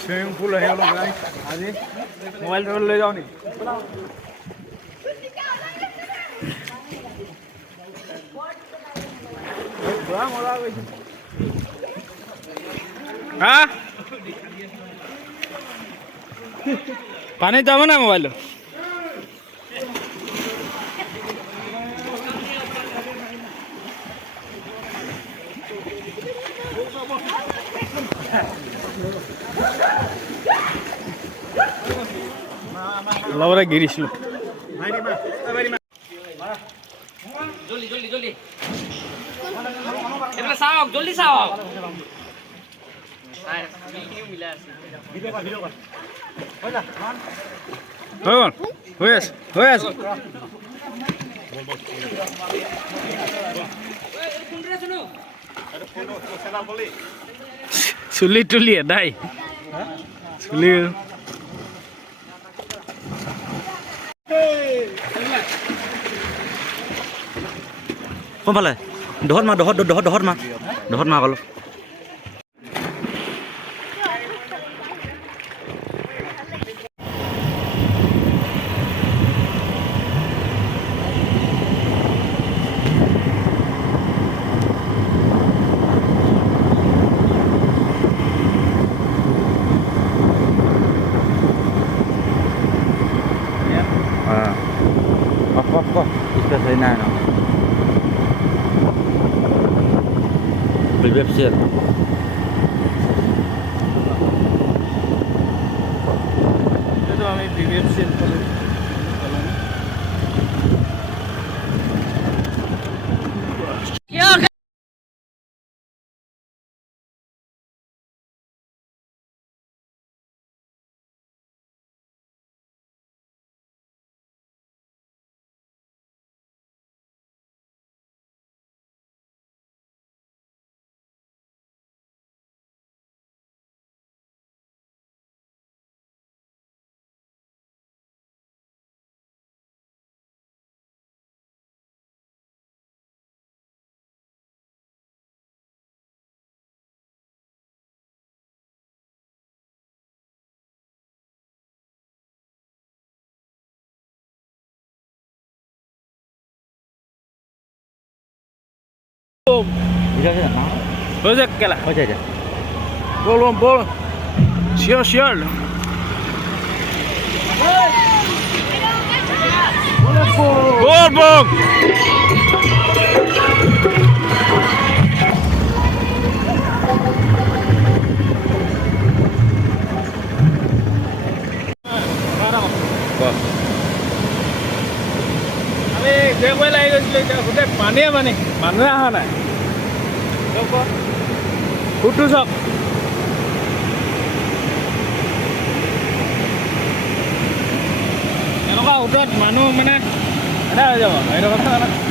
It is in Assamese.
সুইমিং পুল আহি অলপ আজি মোবাইল টোবাইল লৈ যাওঁ নেকি হা পানীত যাব না মোবাইলটো লগতে গিৰিছিলোঁ জলদি জলদি জলদি এটা চাওক জলদি চাওক মিলা আছে হৈ আছে হৈ আছে চুলি তুলি এদাই চুলি কোনফালে দহত মা অলপ Kita saya nak. Beli website. Itu kami beli website kalau. Thôi ra cái là Thôi chạy. vô luôn siêu bom আমি দেখবই লাগি গৈছিলোঁ এতিয়া গোটেই পানীয়ে মানুহে অহা নাই ফুটো চাওক এনেকুৱা সোঁতত মানুহ মানে এটা হৈ যাব এইটো কথা